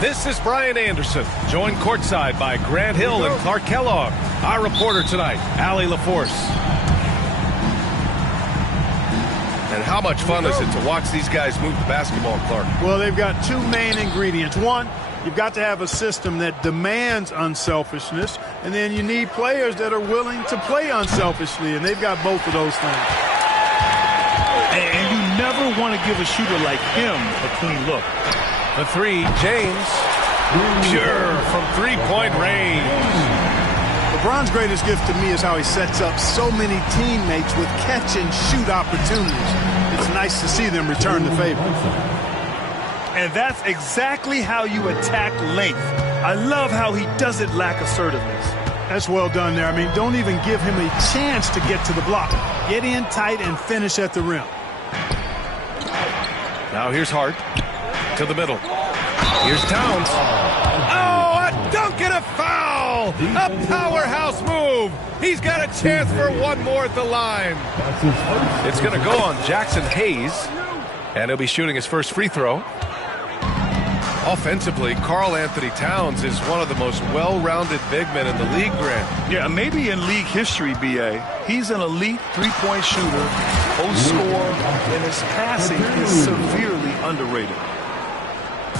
This is Brian Anderson, joined courtside by Grant Hill and Clark Kellogg. Our reporter tonight, Allie LaForce. And how much fun is it to watch these guys move the basketball, Clark? Well, they've got two main ingredients. One, you've got to have a system that demands unselfishness, and then you need players that are willing to play unselfishly, and they've got both of those things. And you never want to give a shooter like him a clean look. The three, James, pure from three-point range. LeBron's greatest gift to me is how he sets up so many teammates with catch-and-shoot opportunities. It's nice to see them return the favor. And that's exactly how you attack length. I love how he doesn't lack assertiveness. That's well done there. I mean, don't even give him a chance to get to the block. Get in tight and finish at the rim. Now here's Hart to the middle. Here's Towns. Oh, a dunk and a foul! A powerhouse move. He's got a chance for one more at the line. It's going to go on Jackson Hayes, and he'll be shooting his first free throw. Offensively, Karl Anthony Towns is one of the most well-rounded big men in the league, Grant. Yeah, maybe in league history, B.A. He's an elite three-point shooter, post scorer, and his passing is severely underrated.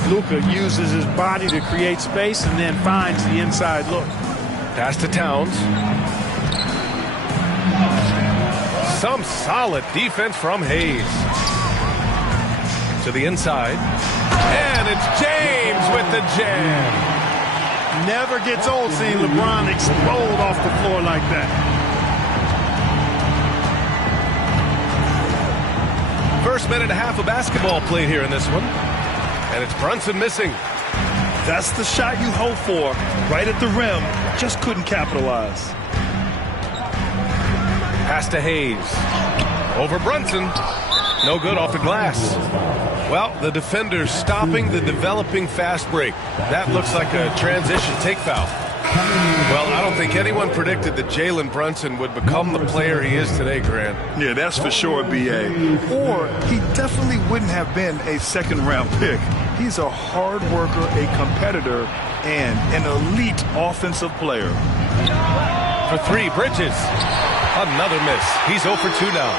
Luka uses his body to create space and then finds the inside look. Pass to Towns. Some solid defense from Hayes. To the inside. And it's James with the jam. Never gets old seeing LeBron explode off the floor like that. First minute and a half of basketball played here in this one. And it's Brunson missing. That's the shot you hope for. Right at the rim. Just couldn't capitalize. Pass to Hayes. Over Brunson. No good off the glass. Well, the defender's stopping the developing fast break. That looks like a transition take foul. Well, I don't think anyone predicted that Jalen Brunson would become the player he is today, Grant. Yeah, that's for sure, B.A. Or he definitely wouldn't have been a second-round pick. He's a hard worker, a competitor, and an elite offensive player. For three, Bridges. Another miss. He's 0 for 2 now.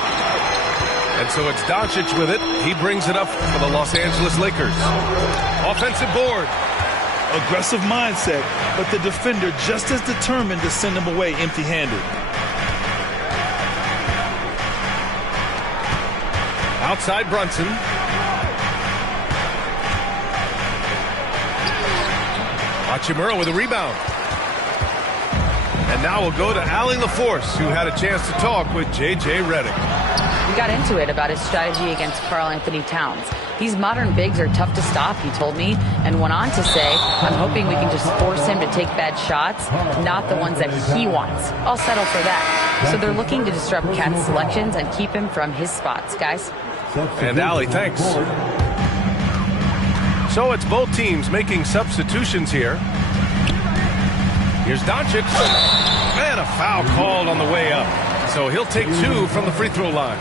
And so it's Doncic with it. He brings it up for the Los Angeles Lakers. Offensive board. Aggressive mindset, but the defender just as determined to send him away empty-handed. Outside Brunson. Hachimura with a rebound. And now we'll go to Allie LaForce, who had a chance to talk with J.J. Redick. We got into it about his strategy against Karl Anthony Towns. These modern bigs are tough to stop, he told me, and went on to say, I'm hoping we can just force him to take bad shots, not the ones that he wants. I'll settle for that. So they're looking to disrupt Cat's selections and keep him from his spots, guys. And Allie, thanks. So it's both teams making substitutions here. Here's Doncic. And a foul called on the way up. So he'll take 2 from the free throw line.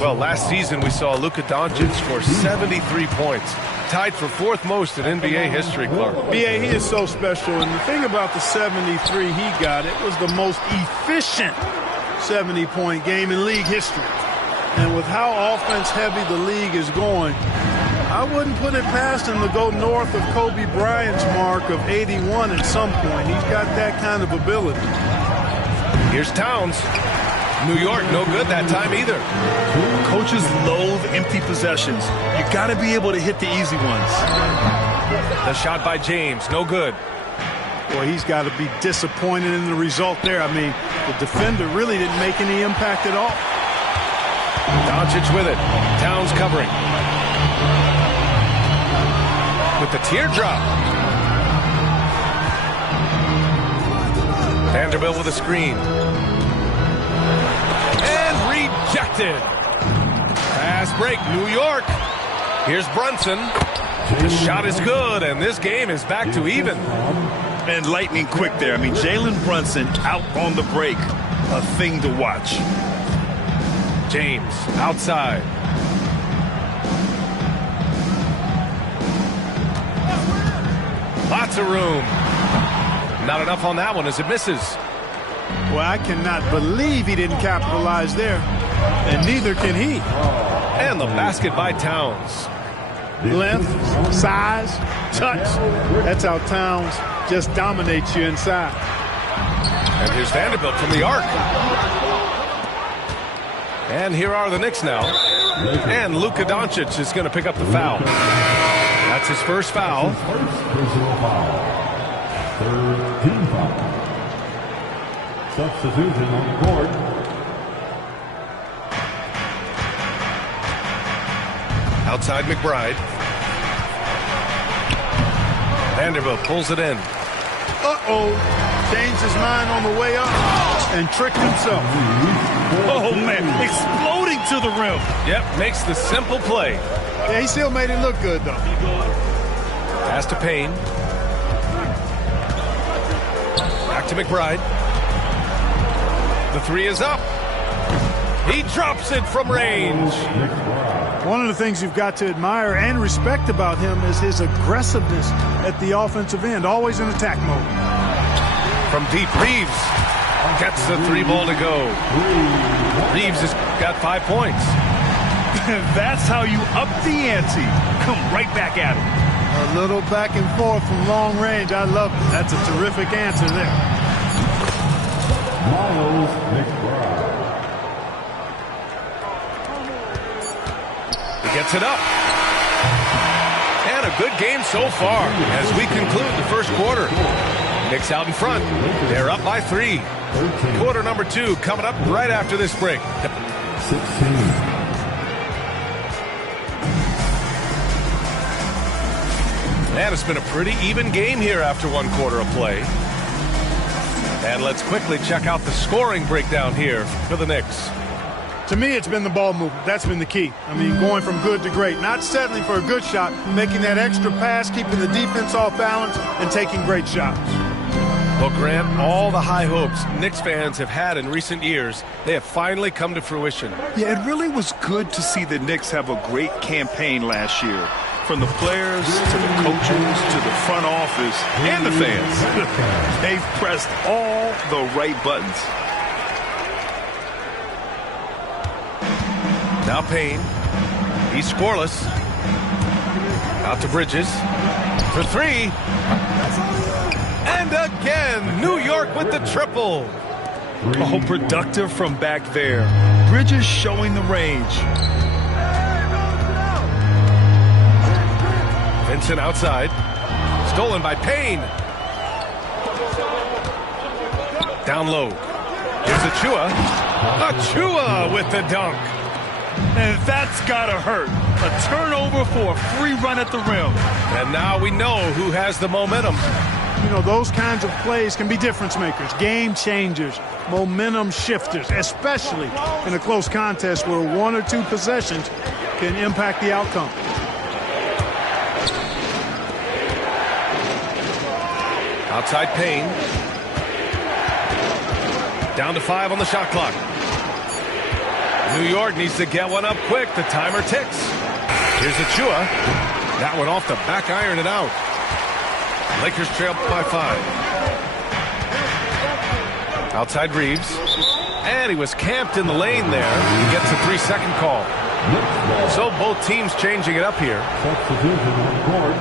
Well, last season we saw Luka Doncic score 73 points. Tied for 4th most in NBA history, Clark. B.A., he is so special. And the thing about the 73 he got, it was the most efficient 70-point game in league history. And with how offense-heavy the league is going, I wouldn't put it past him to go north of Kobe Bryant's mark of 81 at some point. He's got that kind of ability. Here's Towns. New York, no good that time either. Coaches loathe empty possessions. You got to be able to hit the easy ones. The shot by James, no good. Boy, he's got to be disappointed in the result there. I mean, the defender really didn't make any impact at all. Doncic with it. Towns covering. With the teardrop. Vanderbilt with a screen. And rejected. Pass break, New York. Here's Brunson. The shot is good, and this game is back to even. And lightning quick there. I mean, Jalen Brunson out on the break. A thing to watch. James outside. of room. Not enough on that one as it misses. Well, I cannot believe he didn't capitalize there, and neither can he. And the basket by Towns. Length, size, touch. That's how Towns just dominates you inside. And here's Vanderbilt from the arc. And here are the Knicks now. And Luka Doncic is going to pick up the foul. That's his first foul. Third team foul. Substitution on the court. Outside McBride. Vanderbilt pulls it in. Uh-oh. Changed his mind on the way up and tricked himself. Oh, man. Exploding to the rim. Yep, makes the simple play. Yeah, he still made it look good, though. Pass to Payne. Back to McBride. The three is up. He drops it from range. One of the things you've got to admire and respect about him is his aggressiveness at the offensive end, always in attack mode. From deep, Reeves gets the three ball to go. Reeves has got 5 points. That's how you up the ante. Come right back at him. A little back and forth from long range. I love it. That's a terrific answer there. Miles McBride. He gets it up. And a good game so far as we conclude the first quarter. Knicks out in front. They're up by 3. Quarter number 2 coming up right after this break. 16. And it's been a pretty even game here after 1 quarter of play. And let's quickly check out the scoring breakdown here for the Knicks. To me, it's been the ball movement. That's been the key. I mean, going from good to great. Not settling for a good shot, making that extra pass, keeping the defense off balance, and taking great shots. Well, Grant, all the high hopes Knicks fans have had in recent years, they have finally come to fruition. Yeah, it really was good to see the Knicks have a great campaign last year. From the players to the coaches to the front office and the fans. They've pressed all the right buttons. Now Payne. He's scoreless. Out to Bridges. For 3. And again, New York with the triple. Oh, productive from back there. Bridges showing the range. Vincent outside. Stolen by Payne. Down low. Here's Achua. Achua with the dunk. And that's gotta hurt. A turnover for a free run at the rim. And now we know who has the momentum. You know, those kinds of plays can be difference makers, game changers, momentum shifters, especially in a close contest where 1 or 2 possessions can impact the outcome. Outside Payne. Down to 5 on the shot clock. New York needs to get one up quick. The timer ticks. Here's Achua. That one off the back iron and out. Lakers trail by 5. Outside Reeves. And he was camped in the lane there. He gets a 3-second call. So both teams changing it up here. Substitution on the court.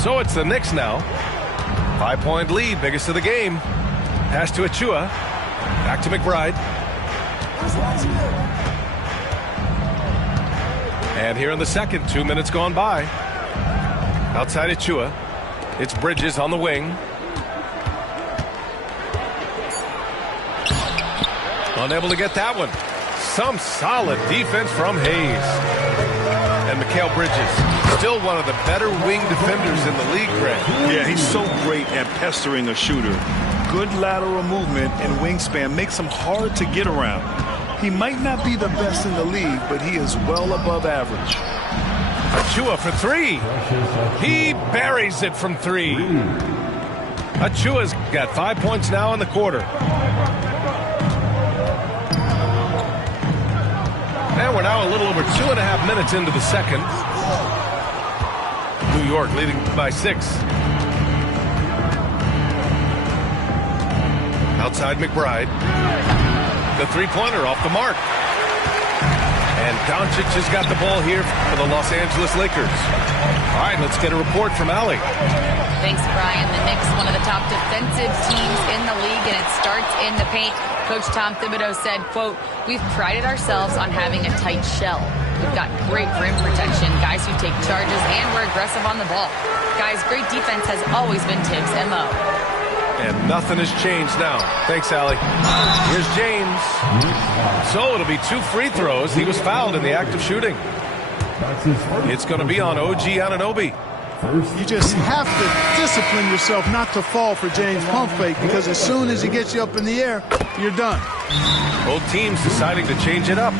So it's the Knicks now. 5-point lead, biggest of the game. Pass to Achua. Back to McBride. And here in the second, 2 minutes gone by. Outside Achua. It's Bridges on the wing. Unable to get that one. Some solid defense from Hayes. And Mikal Bridges, still one of the better wing defenders in the league, Greg. Yeah, he's so great at pestering a shooter. Good lateral movement and wingspan makes him hard to get around. He might not be the best in the league, but he is well above average. Achua for 3. He buries it from 3. Achua's got 5 points now in the quarter. And we're now a little over 2.5 minutes into the second. York leading by 6. Outside McBride. The three-pointer off the mark. And Doncic has got the ball here for the Los Angeles Lakers. All right, let's get a report from Allie. Thanks, Brian. The Knicks, one of the top defensive teams in the league, and it starts in the paint. Coach Tom Thibodeau said, quote, "We've prided ourselves on having a tight shell. We've got great rim protection, guys who take charges, and we're aggressive on the ball. Guys, great defense has always been Tibbs' MO." And nothing has changed now. Thanks, Allie. Here's James. So it'll be 2 free throws. He was fouled in the act of shooting. It's going to be on OG Anunoby. You just have to discipline yourself not to fall for James' pump fake, because as soon as he gets you up in the air, you're done. Both teams deciding to change it up.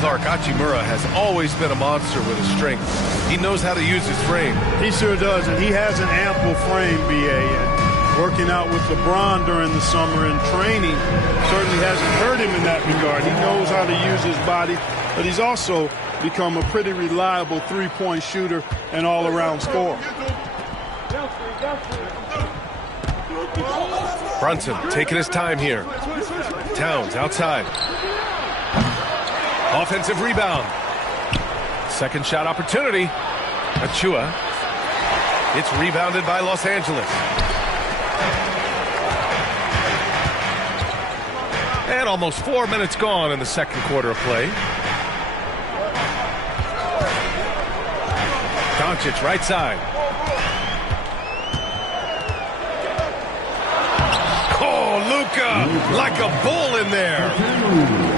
Clark, Hachimura has always been a monster with his strength. He knows how to use his frame. He sure does, and he has an ample frame, B.A. And working out with LeBron during the summer and training certainly hasn't hurt him in that regard. He knows how to use his body, but he's also become a pretty reliable three-point shooter and all-around scorer. Brunson taking his time here. Towns outside. Offensive rebound. Second shot opportunity. Achua. It's rebounded by Los Angeles. And almost 4 minutes gone in the second quarter of play. Doncic right side. Oh, Luka, like a bull in there.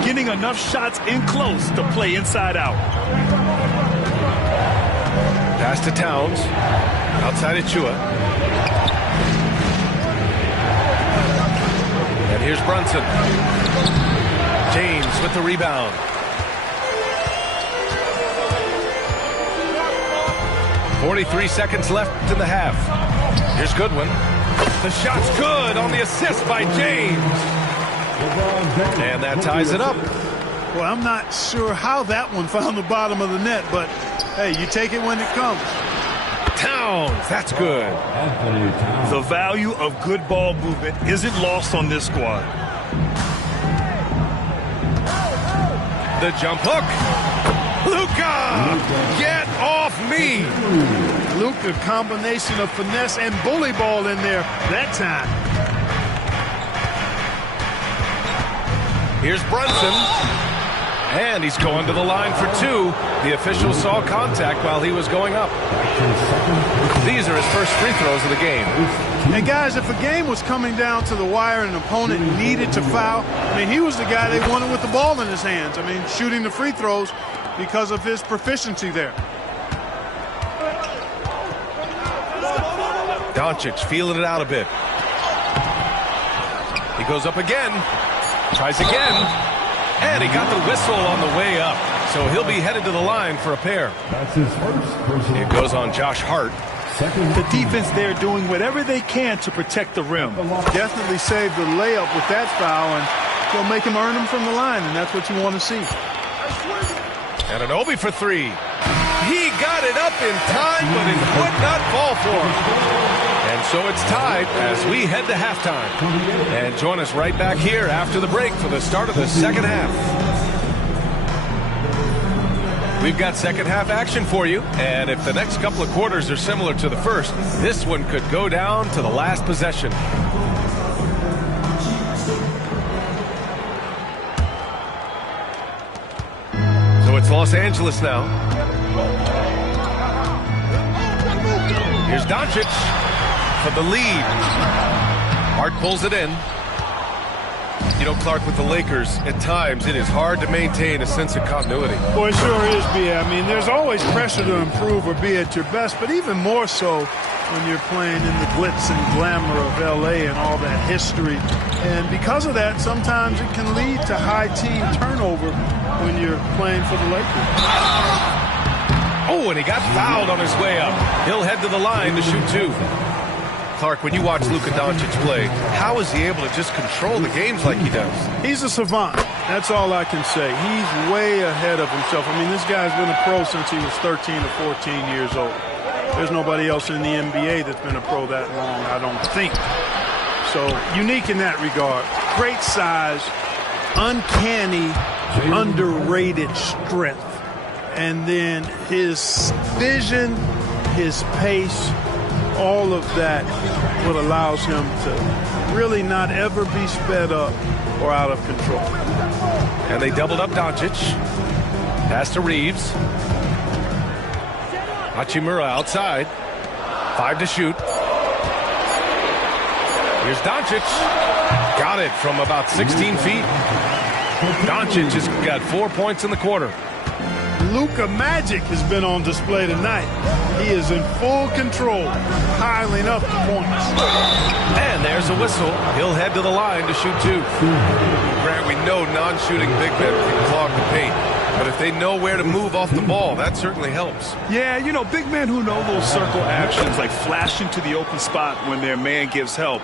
Getting enough shots in close to play inside out. Pass to Towns. Outside Achua. And here's Brunson. James with the rebound. 43 seconds left in the half. Here's Goodwin. The shot's good on the assist by James. And that ties it up. Well, I'm not sure how that one found the bottom of the net, but hey, you take it when it comes. Towns, that's good. The value of good ball movement isn't lost on this squad. The jump hook. Luka, get off me. Luka, combination of finesse and bully ball in there that time. Here's Brunson. And he's going to the line for 2. The official saw contact while he was going up. These are his first free throws of the game. And guys, if a game was coming down to the wire and an opponent needed to foul, I mean, he was the guy they wanted with the ball in his hands. I mean, shooting the free throws because of his proficiency there. Doncic feeling it out a bit. He goes up again. Tries again. And he got the whistle on the way up. So he'll be headed to the line for a pair. That's his first. It goes on Josh Hart. The defense there doing whatever they can to protect the rim. Definitely saved the layup with that foul, and he'll make him earn them from the line, and that's what you want to see. Anunoby for 3. He got it up in time, but it would not fall for him. And so it's tied as we head to halftime. And join us right back here after the break for the start of the second half. We've got second half action for you, and if the next couple of quarters are similar to the first, this one could go down to the last possession. So it's Los Angeles now. Here's Doncic for the lead. Hart pulls it in. You know, Clark, with the Lakers, at times it is hard to maintain a sense of continuity. Boy, it sure is, B.A. I mean, there's always pressure to improve or be at your best, but even more so when you're playing in the glitz and glamour of L.A. and all that history. And because of that, sometimes it can lead to high team turnover when you're playing for the Lakers. Oh, and he got fouled on his way up. He'll head to the line to shoot 2. Clark, when you watch Luka Doncic play, how is he able to just control the games like he does? He's a savant. That's all I can say. He's way ahead of himself. I mean, this guy's been a pro since he was 13 or 14 years old. There's nobody else in the NBA that's been a pro that long, I don't think. So unique in that regard. Great size, uncanny, underrated strength. And then his vision, his pace, all of that what allows him to really not ever be sped up or out of control. And they doubled up Doncic. Pass to Reeves. Hachimura outside. 5 to shoot. Here's Doncic. Got it from about 16 feet. Doncic has got 4 points in the quarter. Luka Magic has been on display tonight. He is in full control, piling up the points. And there's a whistle. He'll head to the line to shoot 2. Grant, we know non-shooting big men can clog the paint. But if they know where to move off the ball, that certainly helps. Yeah, you know, big men who know those circle actions, like flashing to the open spot when their man gives help,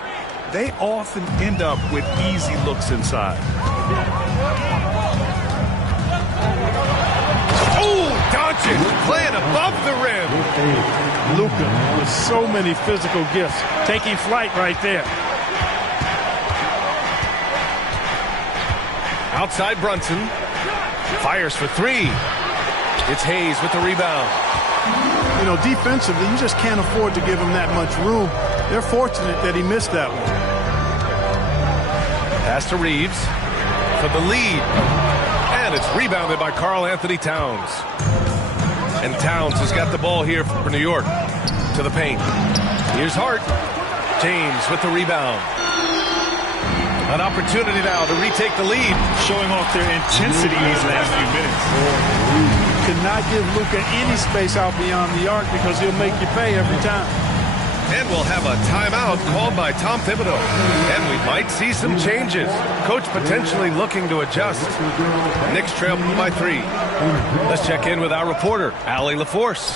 they often end up with easy looks inside. Oh, Doncic playing above the rim. Luka with so many physical gifts, taking flight right there. Outside Brunson. Fires for 3. It's Hayes with the rebound. You know, defensively, you just can't afford to give him that much room. They're fortunate that he missed that one. Pass to Reeves for the lead. And it's rebounded by Karl Anthony Towns. And Towns has got the ball here for New York. To the paint. Here's Hart. James with the rebound. An opportunity now to retake the lead. Showing off their intensity these last few minutes. Cannot give Luka any space out beyond the arc because he'll make you pay every time. And we'll have a timeout called by Tom Thibodeau. And we might see some changes. Coach potentially looking to adjust. Knicks trail by 3. Let's check in with our reporter, Allie LaForce.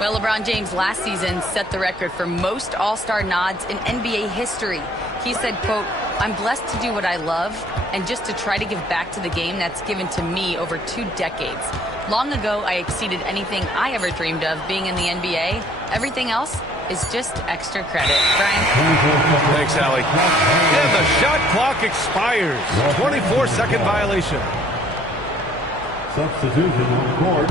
Well, LeBron James last season set the record for most All-Star nods in NBA history. He said, quote, "I'm blessed to do what I love and just to try to give back to the game that's given to me over 2 decades. Long ago, I exceeded anything I ever dreamed of being in the NBA. Everything else is just extra credit." Brian? Thanks, Allie. And the shot clock expires. 24-second violation. Substitution on court.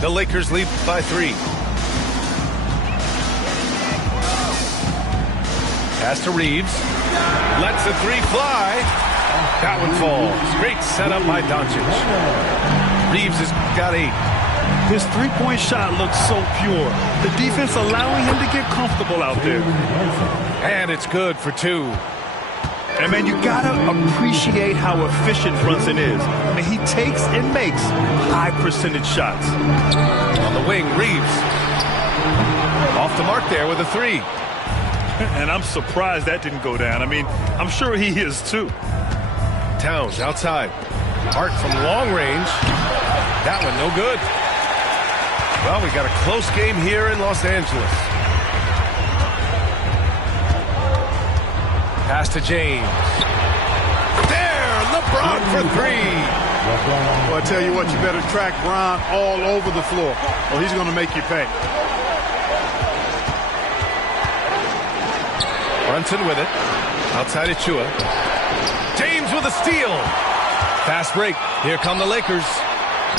The Lakers lead by 3. Pass to Reeves. Lets the 3 fly. That one falls. Great setup by Doncic. Reeves has got 8. His three-point shot looks so pure. The defense allowing him to get comfortable out there. And it's good for 2. And, man, you got to appreciate how efficient Brunson is. I mean, he takes and makes high-percentage shots. On the wing, Reeves. Off the mark there with a 3. And I'm surprised that didn't go down. I mean, I'm sure he is, too. Towns outside. Hart from long range. That one no good. Well, we got a close game here in Los Angeles. Pass to James. There, LeBron for 3. Well, I tell you what, you better track Bron all over the floor, or he's going to make you pay. Brunson with it. Outside Achua. James with a steal. Fast break. Here come the Lakers.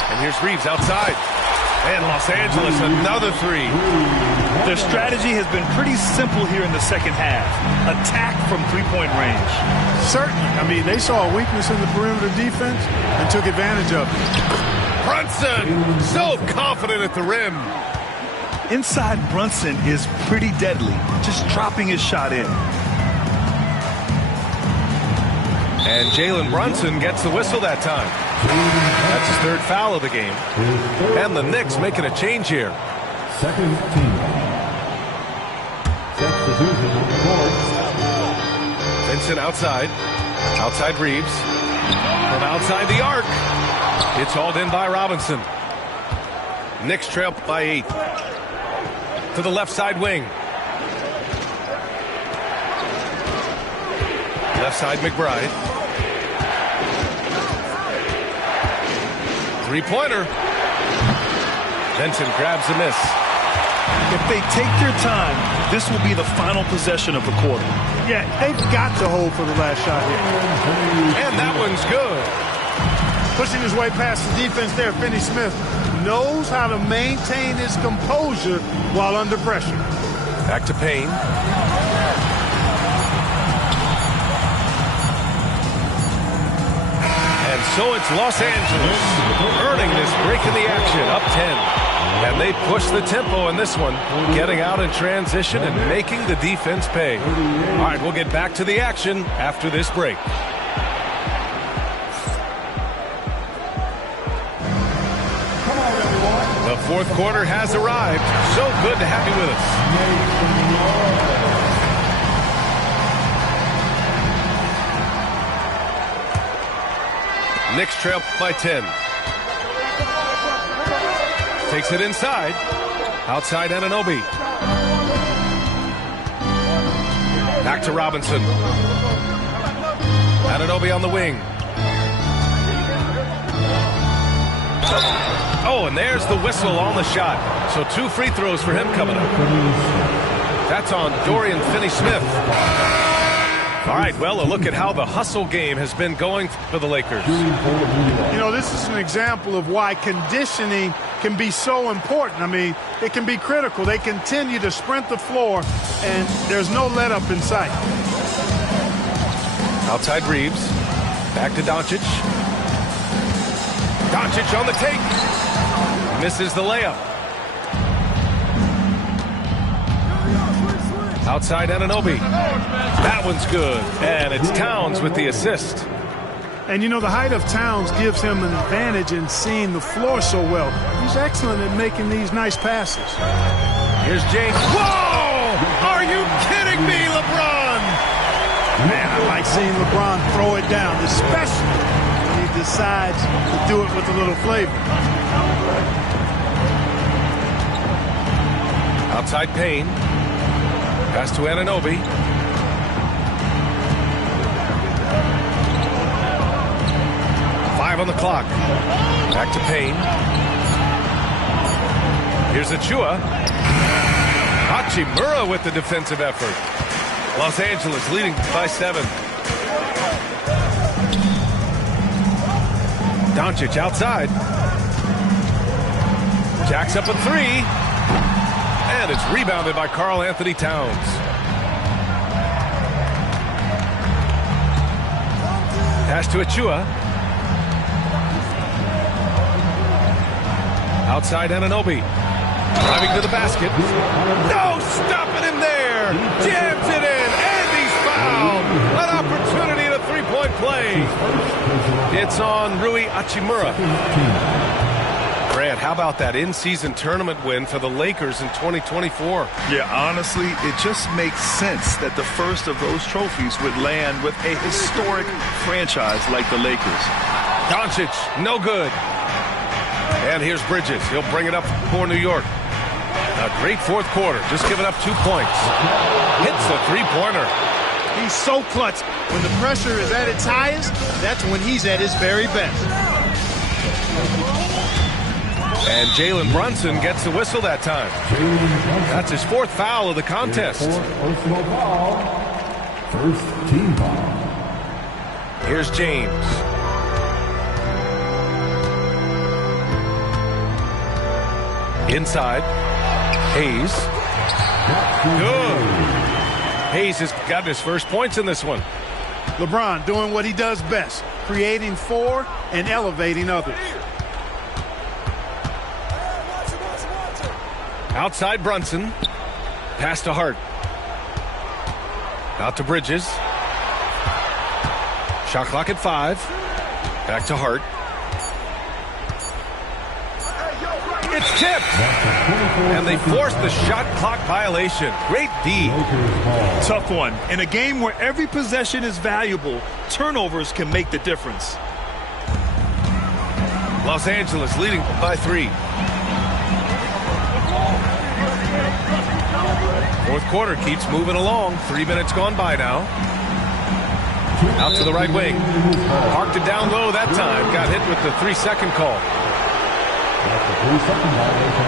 And here's Reeves outside. And Los Angeles, another 3. Their strategy has been pretty simple here in the second half. Attack from three-point range. Certainly. I mean, they saw a weakness in the perimeter defense and took advantage of it. Brunson, so confident at the rim. Inside Brunson is pretty deadly, just dropping his shot in. And Jalen Brunson gets the whistle that time. That's his 3rd foul of the game. And the Knicks making a change here. Second team. Substitution on court. Vincent outside. Outside Reeves. From outside the arc. It's hauled in by Robinson. Knicks trail by 8. To the left side wing. Left side McBride. 3-pointer. Benson grabs a miss. If they take their time, this will be the final possession of the quarter. Yeah, they've got to hold for the last shot here. And that one's good. Pushing his way past the defense there, Finney Smith knows how to maintain his composure while under pressure. Back to Payne. And so it's Los Angeles earning this break in the action, up 10. And they push the tempo in this one, getting out in transition and making the defense pay. All right, we'll get back to the action after this break. The fourth quarter has arrived. So good to have you with us. Knicks trail by 10. Takes it inside. Outside Anunoby. Back to Robinson. Anunoby on the wing. Oh, and there's the whistle on the shot. So 2 free throws for him coming up. That's on Dorian Finney-Smith. All right, well, a look at how the hustle game has been going for the Lakers. You know, this is an example of why conditioning can be so important. I mean, it can be critical. They continue to sprint the floor, and there's no let-up in sight. Outside Reeves. Back to Doncic. Doncic on the take. Misses the layup. Outside Anunoby. That one's good. And it's Towns with the assist. And, you know, the height of Towns gives him an advantage in seeing the floor so well. He's excellent at making these nice passes. Here's James. Whoa! Are you kidding me, LeBron? Man, I like seeing LeBron throw it down, especially when he decides to do it with a little flavor. Outside Payne. Pass to Anunoby. On the clock. Back to Payne. Here's Achua. Hachimura with the defensive effort. Los Angeles leading by 7. Doncic outside. Jacks up a 3. And it's rebounded by Karl Anthony Towns. Pass to Achua. Outside Anunoby. Driving to the basket. No, stopping him there. Jams it in, and he's fouled. An opportunity at a three-point play. It's on Rui Hachimura. Brad, how about that in-season tournament win for the Lakers in 2024? Yeah, honestly, it just makes sense that the first of those trophies would land with a historic franchise like the Lakers. Doncic, no good. And here's Bridges. He'll bring it up for New York. A great fourth quarter. Just giving up 2 points. Hits the three-pointer. He's so clutch. When the pressure is at its highest, that's when he's at his very best. And Jalen Brunson gets the whistle that time. That's his 4th foul of the contest. First team foul. Here's James. Inside. Hayes. Good. Hayes has gotten his first points in this one. LeBron doing what he does best, creating for and elevating others. Outside Brunson. Pass to Hart. Out to Bridges. Shot clock at 5. Back to Hart. It's tipped. And they forced the shot clock violation. Great D. Tough one. In a game where every possession is valuable, turnovers can make the difference. Los Angeles leading by 3. Fourth quarter keeps moving along. 3 minutes gone by now. Out to the right wing. Parked it down low that time. Got hit with the 3-second call. That's a 3-second violation.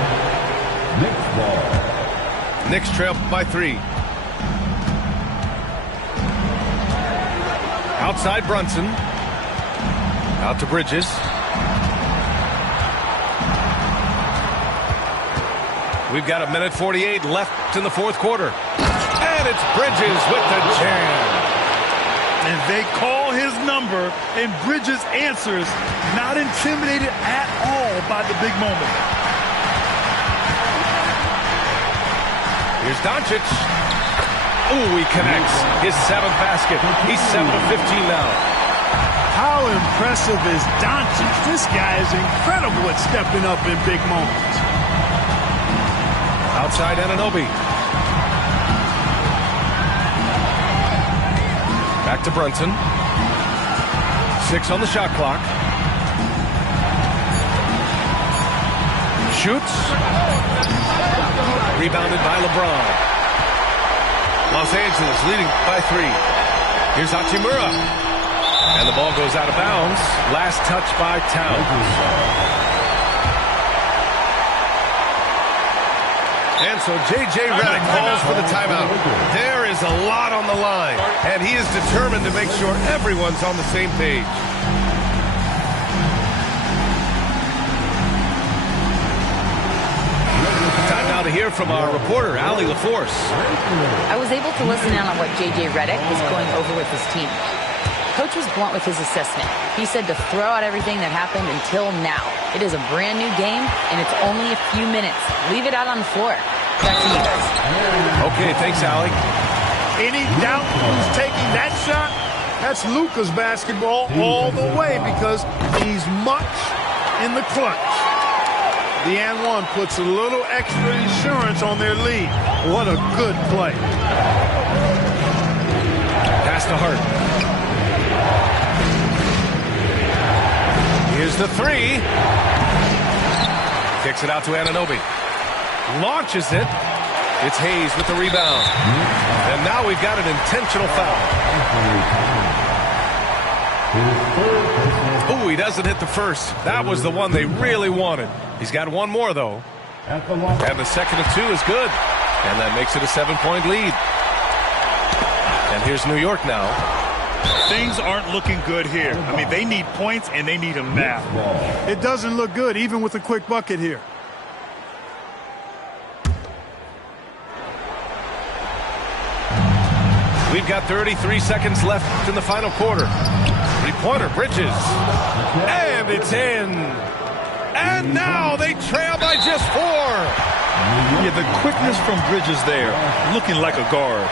Knicks ball. Knicks trail by 3. Outside Brunson. Out to Bridges. We've got 1:48 left in the fourth quarter. And it's Bridges with the jam. And they call his number, and Bridges answers, not intimidated at all by the big moment. Here's Doncic. Ooh, he connects. His 7th basket. He's 7 of 15 now. How impressive is Doncic? This guy is incredible at stepping up in big moments. Outside Anunoby. Back to Brunson. 6 on the shot clock. Shoots. Rebounded by LeBron. Los Angeles leading by 3. Here's Hachimura. And the ball goes out of bounds. Last touch by Towns. And so J.J. Redick calls for the timeout. There is a lot on the line, and he is determined to make sure everyone's on the same page. Time now to hear from our reporter, Allie LaForce. I was able to listen in on what J.J. Redick was going over with his team. Coach was blunt with his assessment. He said to throw out everything that happened until now. It is a brand new game, and it's only a few minutes. Leave it out on the floor. Back to you guys. Okay, thanks, Allie. Any doubt who's taking that shot? That's Luka's basketball all the way because he's much in the clutch. The and one puts a little extra insurance on their lead. What a good play. Pass to Hart. Here's the 3. Kicks it out to Anunoby. Launches it. It's Hayes with the rebound. And now we've got an intentional foul. Ooh, he doesn't hit the first. That was the one they really wanted. He's got one more, though. And the second of 2 is good. And that makes it a 7-point lead. And here's New York now. Things aren't looking good here. I mean, they need points, and they need them now. It doesn't look good, even with a quick bucket here. We've got 33 seconds left in the final quarter. 3-pointer, Bridges. And it's in. And now they trail by just 4. Yeah, the quickness from Bridges there, looking like a guard.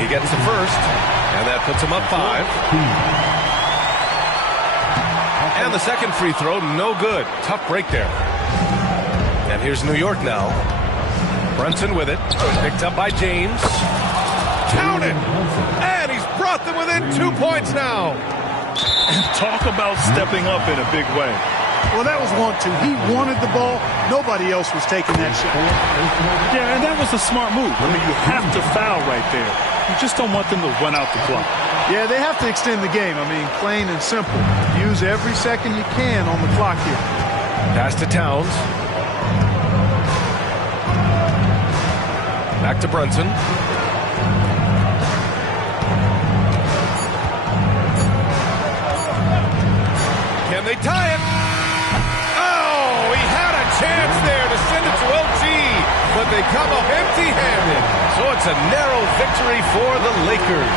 He gets the first, and that puts him up 5. And the second free throw, no good. Tough break there. And here's New York now. Brunson with it. Picked up by James. Counted. And he's brought them within 2 points now. And talk about stepping up in a big way. Well, that was 1-2. He wanted the ball. Nobody else was taking that shot. Yeah, and that was a smart move. I mean, you have to foul right there. You just don't want them to run out the clock. Yeah, they have to extend the game. I mean, plain and simple. Use every second you can on the clock here. Pass to Towns. Back to Brunson. Can they tie it? Oh, he had a chance there to send it to OT, but they come up empty-handed. So it's a narrow victory for the Lakers.